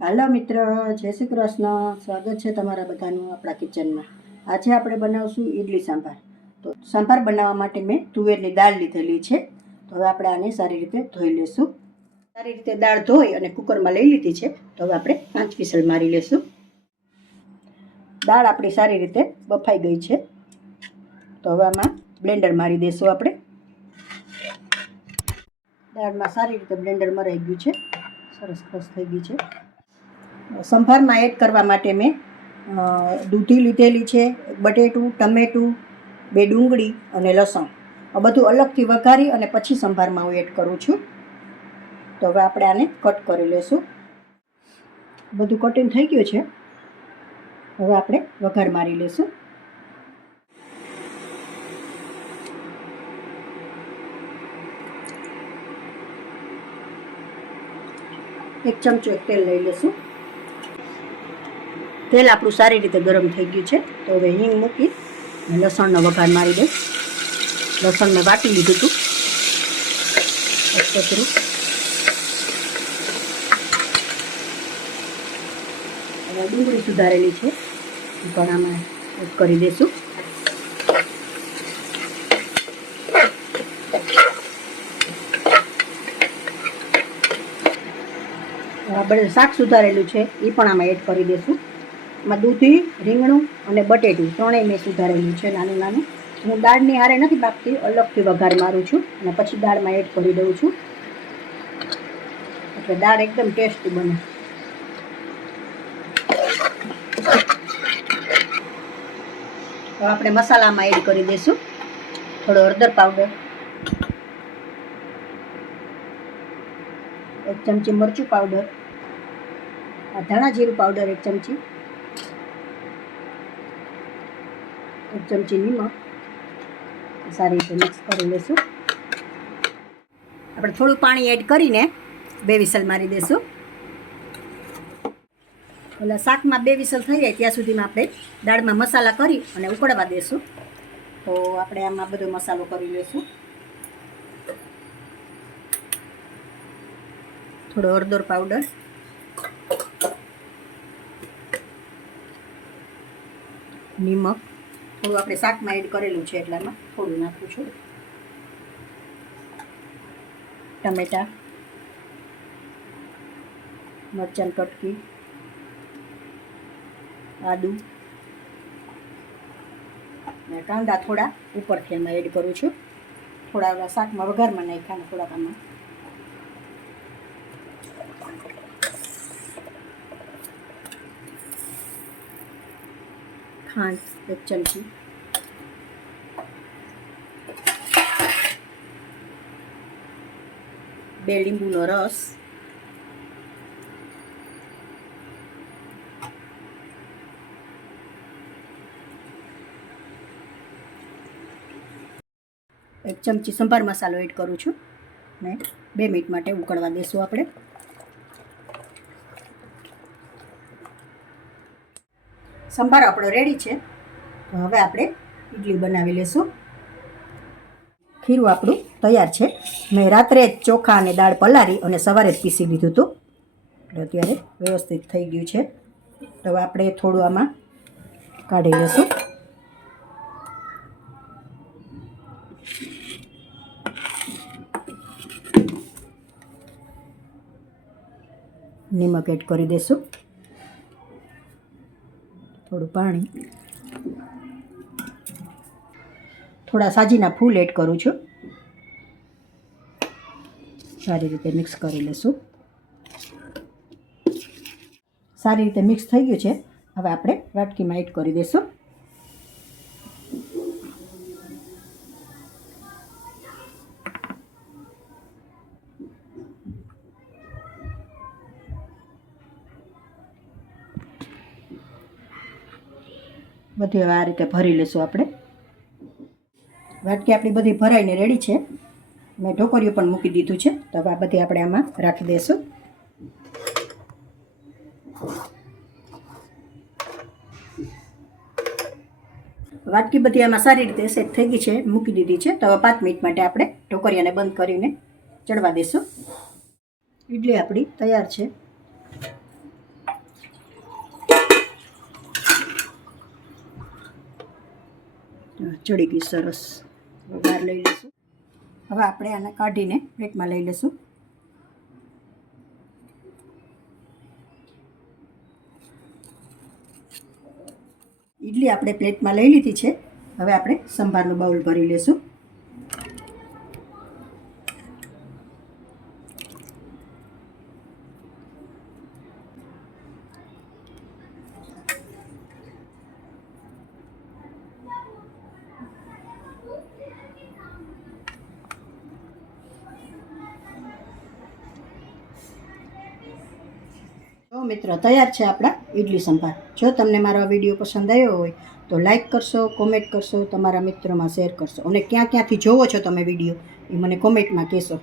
હાલો મિત્ર, જય શ્રી કૃષ્ણ. સ્વાગત છે તમારા બધાનું આપણા કિચનમાં. આજે આપણે બનાવશું ઇડલી સાંભાર. તો સાંભાર બનાવવા માટે મેં તુવેરની દાળ લીધેલી છે. તો હવે આપણે આને સારી રીતે ધોઈ લેશું. સારી રીતે દાળ ધોઈ અને કુકરમાં લઈ લીધી છે. તો હવે આપણે 5 વિસલ મારી લેશું. દાળ આપણી સારી રીતે બફાઈ ગઈ છે. તો હવે આમાં બ્લેન્ડર મારી દઈશું આપણે. દાળમાં સારી રીતે બ્લેન્ડર મરાઈ ગયું છે. સરસ ક્રશ થઈ ગઈ છે. સંભારમાં એડ કરવા માટે મેં દૂધી લીધેલી છે, બટેટું, ટમેટું, 2 ડુંગળી અને લસણ. આ બધું અલગથી વઘારી અને પછી સંભારમાં હું એડ કરું છું. તો હવે આપણે આને કટ કરી લઈશું. બધું કટિંગ થઈ ગયું છે. હવે આપણે વઘાર મારી લઈશું. એક ચમચો તેલ લઈ લઈશું. તેલ આપણું સારી રીતે ગરમ થઈ ગયું છે. તો હવે હિંગ મૂકી અને લસણનો વઘાર મારી દઈશ. લસણ મેં વાટી લીધું હતું. હવે ડુંગળી સુધારેલી છે એ પણ આમાં એડ કરી દઈશું. આપણે શાક સુધારેલું છે એ પણ આમાં એડ કરી દઈશું. એમાં દૂધી, રીંગણું અને બટેટું ત્રણેય મેં સુધારેલું છે નાનું નાનું. હું દાળની હારે નથી બાફતી, અલગથી વઘાર મારું છું અને પછી દાળમાં એડ કરી દઉં છું. એટલે દાળ એકદમ ટેસ્ટી બને. તો આપણે મસાલામાં એડ કરી દઈશું થોડો હળદર પાવડર, 1 ચમચી મરચું પાવડર, ધાણા જીરું પાવડર 1 ચમચી, 1 ચમચી નિમક. સારી રીતે મિક્સ કરી લઈશું. આપણે થોડું પાણી એડ કરીને 2 વિસલ મારી દઈશું. એટલે શાકમાં 2 વિસલ થઈ જાય ત્યાં સુધીમાં આપણે દાળમાં મસાલા કરી અને ઉકળવા દઈશું. તો આપણે આમાં બધો મસાલો કરી લઈશું. થોડો હળદર પાવડર, નિમક, થોડું આપણે શાકમાં એડ કરેલું છે એટલામાં થોડું નાખું છું. ટમેટા, મરચાં કટકી, આદુ અને કાંદા થોડા ઉપરથી એમાં એડ કરું છું. થોડા શાકમાં વઘારમાં નાખ્યા ને થોડાક આમાં. ખાંડ 1 ચમચી, બે લીંબુનો રસ, એક ચમચી સંભાર મસાલો એડ કરું છું ને 2 મિનિટ માટે ઉકળવા દઈશું આપણે. સંભાર આપણો રેડી છે. તો હવે આપણે ઇડલી બનાવી લઈશું. ખીરું આપણું તૈયાર છે. મેં રાત્રે જ ચોખા અને દાળ પલાળી અને સવારે જ પીસી લીધું હતું. એટલે અત્યારે વ્યવસ્થિત થઈ ગયું છે. તો હવે આપણે થોડું આમાં કાઢી લઈશું. નિમક એડ કરી દઈશું. થોડું પાણી, થોડા સાજીના ફૂલ એડ કરું છું. સારી રીતે મિક્સ કરી લઈશું. સારી રીતે મિક્સ થઈ ગયું છે. હવે આપણે વાટકીમાં એડ કરી દઈશું. બધી આ રીતે ભરી લઈશું આપણે. વાટકી આપણી બધી ભરાઈને રેડી છે. મેં ઢોકળીઓ પણ મૂકી દીધું છે. તો હવે આ બધી આપણે આમાં રાખી દઈશું. વાટકી બધી આમાં સારી રીતે સેટ થઈ ગઈ છે, મૂકી દીધી છે. તો હવે 5 મિનિટ માટે આપણે ઢોકળિયાને બંધ કરીને ચડવા દઈશું. ઇડલી આપણી તૈયાર છે. ચડી ગઈ સરસ. બહાર લઈ લઈશું. હવે આપણે આને કાઢીને પ્લેટમાં લઈ લઈશું. ઇડલી આપણે પ્લેટમાં લઈ લીધી છે. હવે આપણે સંભારનું બાઉલ ભરી લઈશું. તો મિત્રો તૈયાર છે આપણા ઇડલી સંભાર. જો તમને મારો આ વિડીયો પસંદ આવ્યો હોય તો લાઈક કરશો, કોમેન્ટ કરશો, તમારા મિત્રોમાં શેર કરશો અને ક્યાં ક્યાંથી જોવો છો તમે વિડીયો એ મને કોમેન્ટમાં કહેશો.